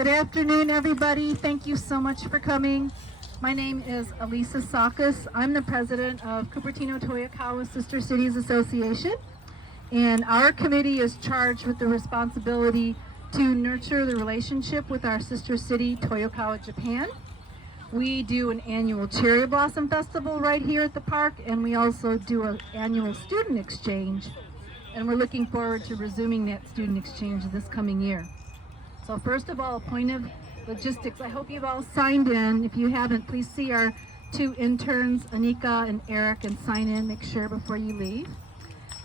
Good afternoon, everybody. Thank you so much for coming. My name is Elisa Sakas. I'm the president of Cupertino-Toyokawa Sister Cities Association, and our committee is charged with the responsibility to nurture the relationship with our sister city, Toyokawa, Japan. We do an annual Cherry Blossom Festival right here at the park, and we also do an annual student exchange, and we're looking forward to resuming that student exchange this coming year. So first of all, a point of logistics. I hope you've all signed in. If you haven't, please see our two interns, Anika and Eric, and sign in, make sure before you leave.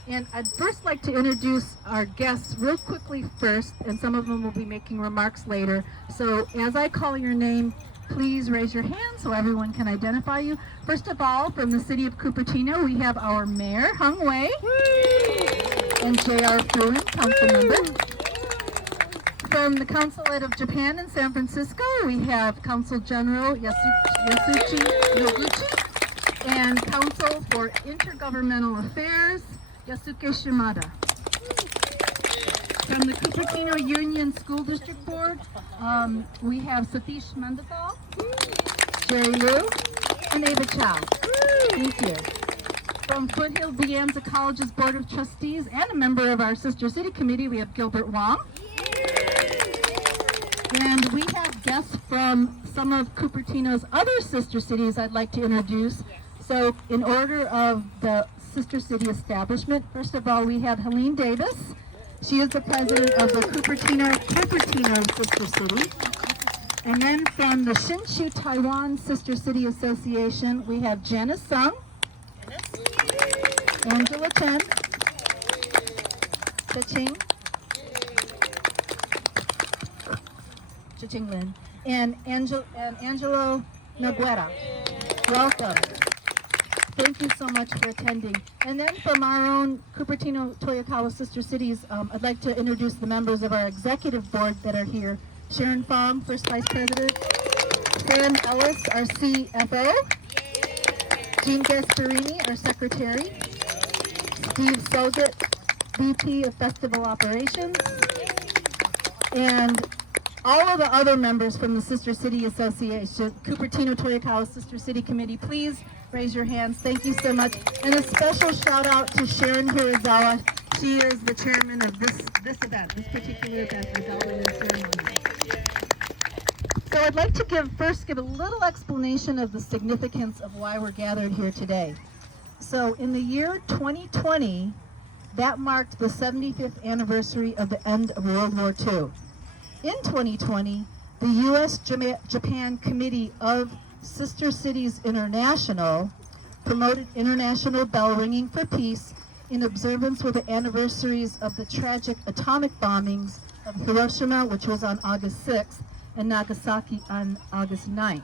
And I'd first like to introduce our guests real quickly first, and some of them will be making remarks later. So as I call your name, please raise your hand so everyone can identify you. First of all, from the city of Cupertino, we have our mayor, Hung Wei, and J.R. Fruin, council member. From the Consulate of Japan in San Francisco, we have Consul General Yasushi Noguchi and Council for Intergovernmental Affairs, Yasuke Shimada. From the Cupertino Union School District Board, we have Satish Mandathal, Jerry Liu, and Ava Chow. Thank you. From Foothill De Anza College's Board of Trustees and a member of our Sister City Committee, we have Gilbert Wong. And we have guests from some of Cupertino's other sister cities I'd like to introduce. So in order of the sister city establishment, first of all, we have Helene Davis. She is the president of the Cupertino Sister City. And then from the Hsinchu Taiwan Sister City Association, we have Janice Sung, Angela Chen, Ching Lin, and Angelo Noguera. Welcome. Thank you so much for attending. And then from our own Cupertino-Toyokawa Sister Cities, I'd like to introduce the members of our executive board that are here. Sharon Fong, First Vice President. Fran Ellis, our CFO. Jean Gasparini, our Secretary. Steve Soget, VP of Festival Operations. And all of the other members from the Sister City Association, Cupertino-Toyokawa Sister City Committee, please raise your hands. Thank you so much. And a special shout out to Sharon Hirazawa. She is the chairman of this event, this particular event, the Bellman ceremony. So I'd like to first give a little explanation of the significance of why we're gathered here today. So in the year 2020, that marked the 75th anniversary of the end of World War II. In 2020, the U.S.-Japan Committee of Sister Cities International promoted International Bell Ringing for Peace in observance with the anniversaries of the tragic atomic bombings of Hiroshima, which was on August 6th, and Nagasaki on August 9th.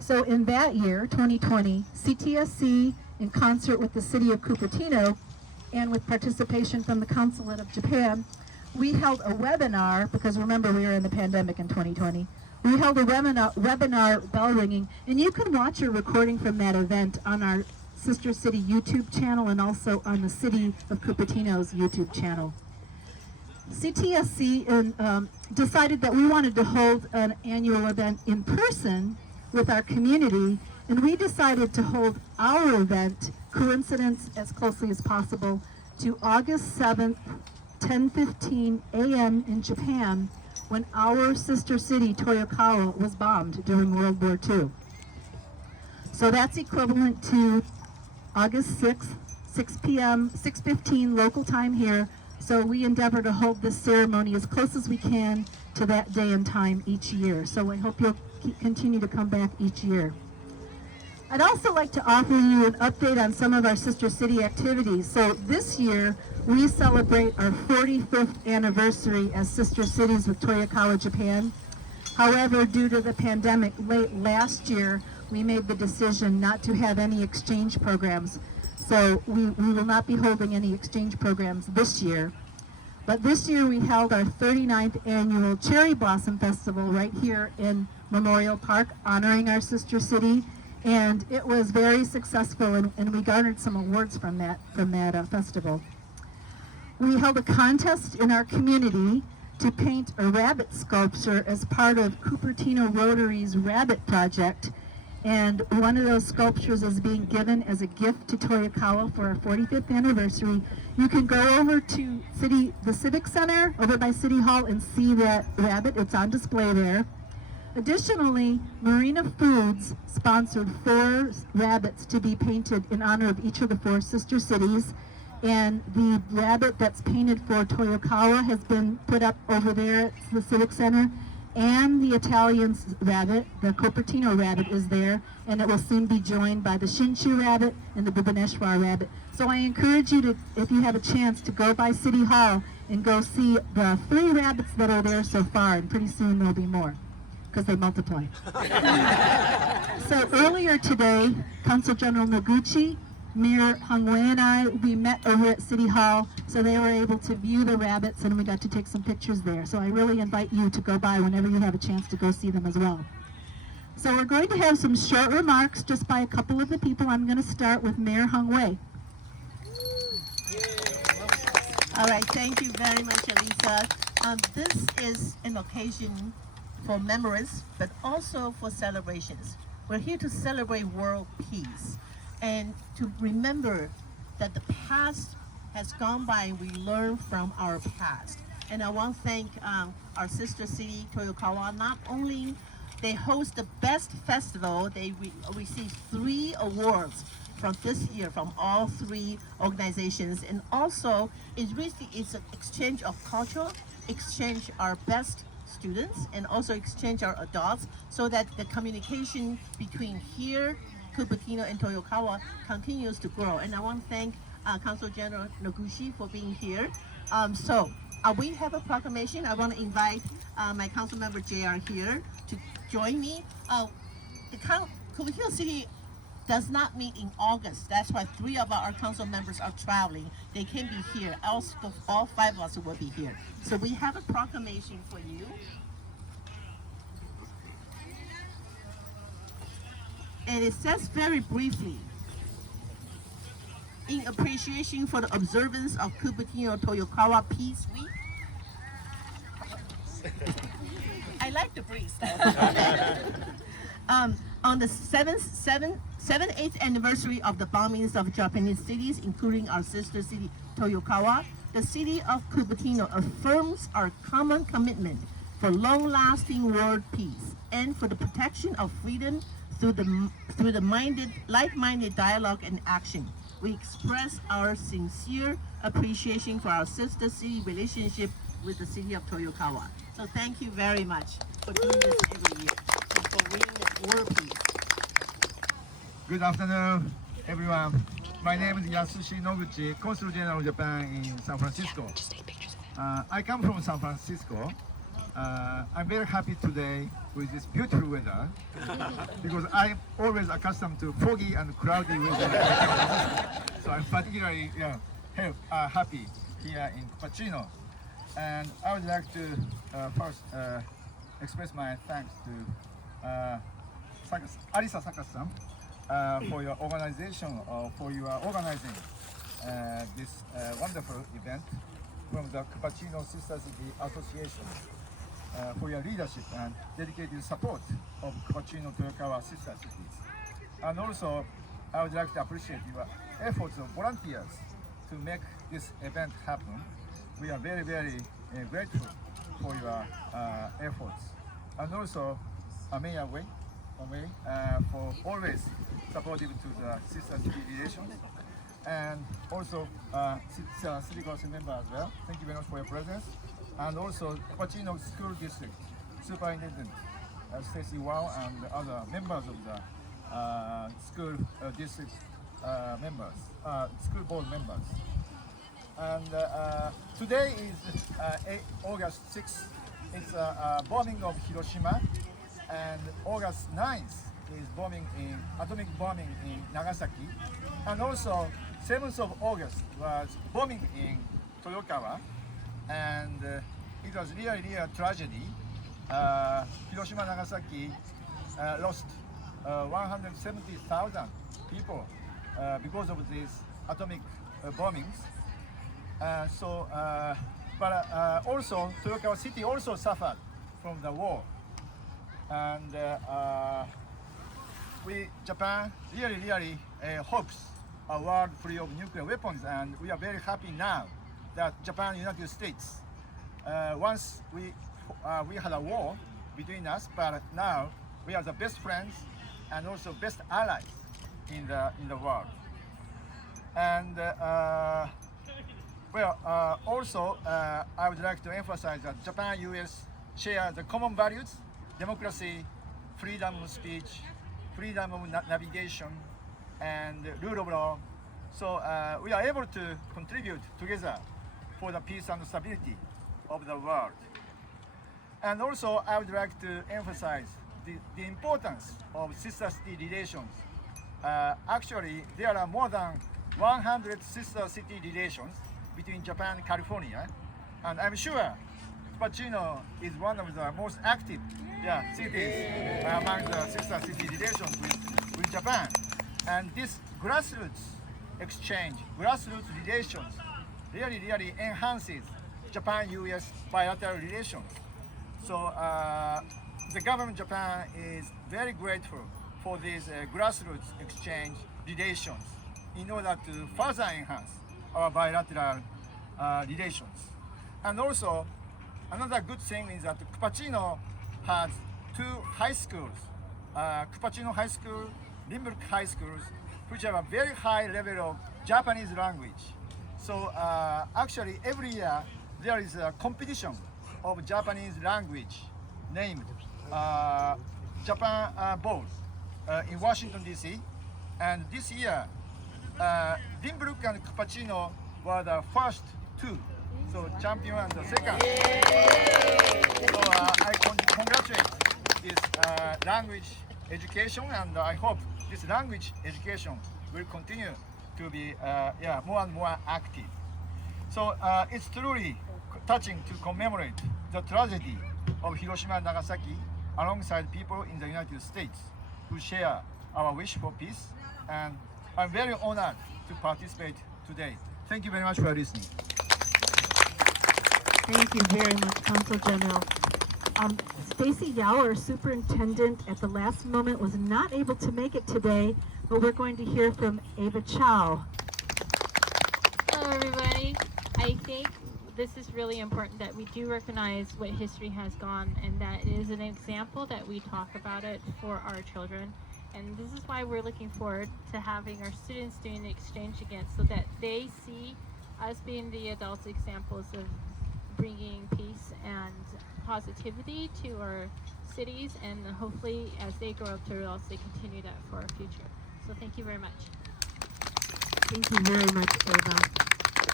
So in that year, 2020, CTSC, in concert with the city of Cupertino and with participation from the Consulate of Japan, we held a webinar, because remember we were in the pandemic in 2020. We held a webinar bell ringing, and you can watch a recording from that event on our Sister City YouTube channel and also on the City of Cupertino's YouTube channel. CTSC decided that we wanted to hold an annual event in person with our community, and we decided to hold our event, coincidence as closely as possible, to August 7th, 10:15 a.m. in Japan, when our sister city, Toyokawa, was bombed during World War II. So that's equivalent to August 6th, 6 p.m., 6:15 local time here. So we endeavor to hold this ceremony as close as we can to that day and time each year. So I hope you'll continue to come back each year. I'd also like to offer you an update on some of our sister city activities. So this year, we celebrate our 45th anniversary as sister cities with Toyokawa, Japan. However, due to the pandemic late last year, we made the decision not to have any exchange programs. So we will not be holding any exchange programs this year. But this year we held our 39th annual Cherry Blossom Festival right here in Memorial Park, honoring our sister city. And it was very successful, and we garnered some awards from that festival. We held a contest in our community to paint a rabbit sculpture as part of Cupertino Rotary's Rabbit Project. And one of those sculptures is being given as a gift to Toyokawa for our 45th anniversary. You can go over to the Civic Center over by City Hall and see that rabbit. It's on display there. Additionally, Marina Foods sponsored 4 rabbits to be painted in honor of each of the 4 sister cities. And the rabbit that's painted for Toyokawa has been put up over there at the Civic Center. And the Italian rabbit, the Cupertino rabbit, is there, and it will soon be joined by the Shinshu rabbit and the Bhubaneswar rabbit. So I encourage you to, if you have a chance, to go by City Hall and go see the 3 rabbits that are there so far, and pretty soon there'll be more, because they multiply. So earlier today, Council General Noguchi, Mayor Hungwei and I, we met over at City Hall, so they were able to view the rabbits and we got to take some pictures there. So I really invite you to go by whenever you have a chance to go see them as well. So we're going to have some short remarks just by a couple of the people. I'm going to start with Mayor Hungwei. All right, thank you very much, Elisa. This is an occasion for memories, but also for celebrations. We're here to celebrate world peace and to remember that the past has gone by and we learn from our past. And I want to thank our sister city, Toyokawa. Not only they host the best festival, they received 3 awards from this year from all 3 organizations. And also, it's an exchange of culture, exchange our best students, and also exchange our adults, so that the communication between here, Cupertino and Toyokawa continues to grow. And I want to thank Council General Noguchi for being here. We have a proclamation. I want to invite my council member JR here to join me. Cupertino City does not meet in August. That's why 3 of our council members are traveling. They can be here, else all 5 of us will be here. So we have a proclamation for you. And it says very briefly, in appreciation for the observance of Cupertino-Toyokawa Peace Week. I like the breeze. On the 8th anniversary of the bombings of Japanese cities, including our sister city, Toyokawa, the city of Cupertino affirms our common commitment for long-lasting world peace and for the protection of freedom through the like-minded dialogue and action. We express our sincere appreciation for our sister city relationship with the city of Toyokawa. So thank you very much for doing this every year and for bringing world peace. Good afternoon, everyone. My name is Yasushi Noguchi, Consul General of Japan in San Francisco. I come from San Francisco. I'm very happy today with this beautiful weather because I'm always accustomed to foggy and cloudy weather. So I'm particularly happy here in Cupertino. And I would like to first express my thanks to Arisa Sakas-san for your organization, for your organizing this wonderful event from the Cupertino Sister City Association. For your leadership and dedicated support of Cupertino-Toyokawa sister cities. And also, I would like to appreciate your efforts of volunteers to make this event happen. We are very, very grateful for your efforts. And also, Mayor Wei for always supportive to the sister city relations. And also, City Council member as well. Thank you very much for your presence. And also Cupertino School District Superintendent Stacy Wao and other members of the school district members, school board members. And today is August 6th. It's a bombing of Hiroshima, and August 9th is atomic bombing in Nagasaki, and also 7th of August was bombing in Toyokawa. And it was really a tragedy. Hiroshima, Nagasaki lost 170,000 people because of these atomic bombings. So but also Toyokawa City also suffered from the war, and Japan really hopes a world free of nuclear weapons, and we are very happy now that Japan and United States, once we had a war between us, but now we are the best friends and also best allies in the world. And also I would like to emphasize that Japan and US share the common values: democracy, freedom of speech, freedom of navigation, and rule of law. So we are able to contribute together for the peace and stability of the world. And also I would like to emphasize the importance of sister city relations. Actually, there are more than 100 sister city relations between Japan and California, and I'm sure Cupertino is one of the most active cities among the sister city relations with Japan. And this grassroots exchange, grassroots relations really enhances Japan-US bilateral relations. So the government of Japan is very grateful for these grassroots exchange relations in order to further enhance our bilateral relations. And also, another good thing is that Cupertino has two high schools, Cupertino High School, Limburg High Schools, which have a very high level of Japanese language. So actually every year there is a competition of Japanese language named Japan Bowl in Washington DC, and this year Limburg and Cupertino were the first two, so champion and the second. So I congratulate this language education, and I hope this language education will continue to be more and more active. So it's truly touching to commemorate the tragedy of Hiroshima and Nagasaki alongside people in the United States who share our wish for peace, and I'm very honored to participate today. Thank you very much for listening. Thank you very much, Consul General. Stacy Yao, our superintendent, at the last moment was not able to make it today, but we're going to hear from Ava Chow. Hello, everybody. I think this is really important that we do recognize what history has gone, and that it is an example that we talk about it for our children. And this is why we're looking forward to having our students doing the exchange again, so that they see us being the adults examples of bringing peace and positivity to our cities, and hopefully as they grow up to adults, they continue that for our future. So thank you very much. Thank you very much, Ava.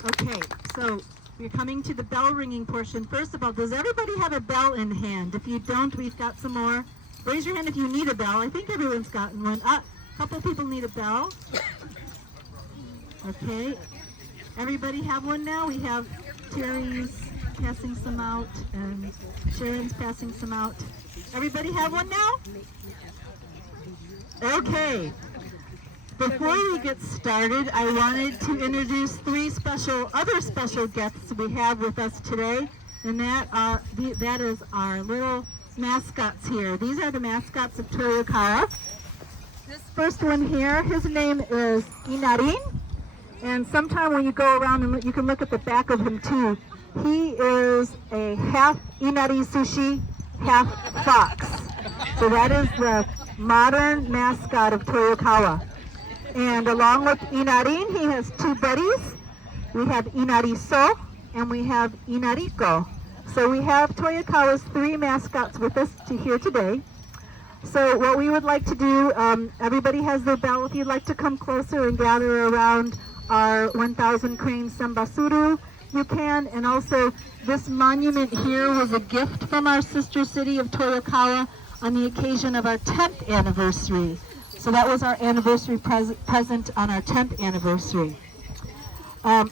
Okay, so we're coming to the bell ringing portion. First of all, does everybody have a bell in hand? If you don't, we've got some more. Raise your hand if you need a bell. I think everyone's gotten one. A couple people need a bell. Okay. Everybody have one now? We have Terry's passing some out, and Sharon's passing some out. Everybody have one now? Okay. Before we get started, I wanted to introduce three other special guests we have with us today, and that is our little mascots here. These are the mascots of Toyokawa. This first one here, his name is Inarin, and sometime when you go around and you can look at the back of him too. He is a half Inari Sushi, half fox. So that is the modern mascot of Toyokawa. And along with Inarin, he has two buddies. We have Inariso and we have Inariko. So we have Toyokawa's three mascots with us here today. So what we would like to do, everybody has their bell. If you'd like to come closer and gather around our 1,000 crane Sambasuru, you can. And also, this monument here was a gift from our sister city of Toyokawa on the occasion of our 10th anniversary. So that was our anniversary present on our 10th anniversary.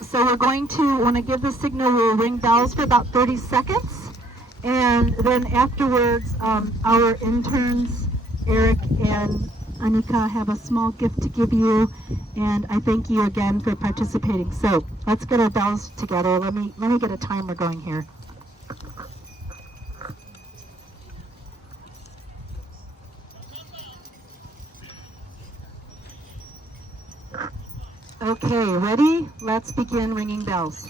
So we're going to, when I give the signal, we'll ring bells for about 30 seconds. And then afterwards, our interns, Eric and Anika have a small gift to give you, and I thank you again for participating. So let's get our bells together. Let me get a timer going here. Okay, ready? Let's begin ringing bells.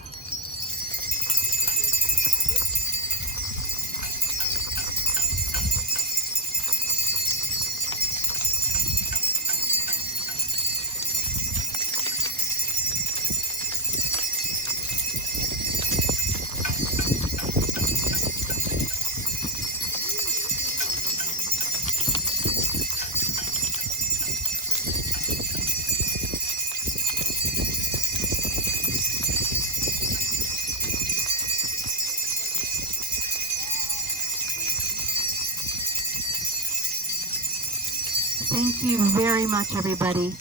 Thank you very much, everybody.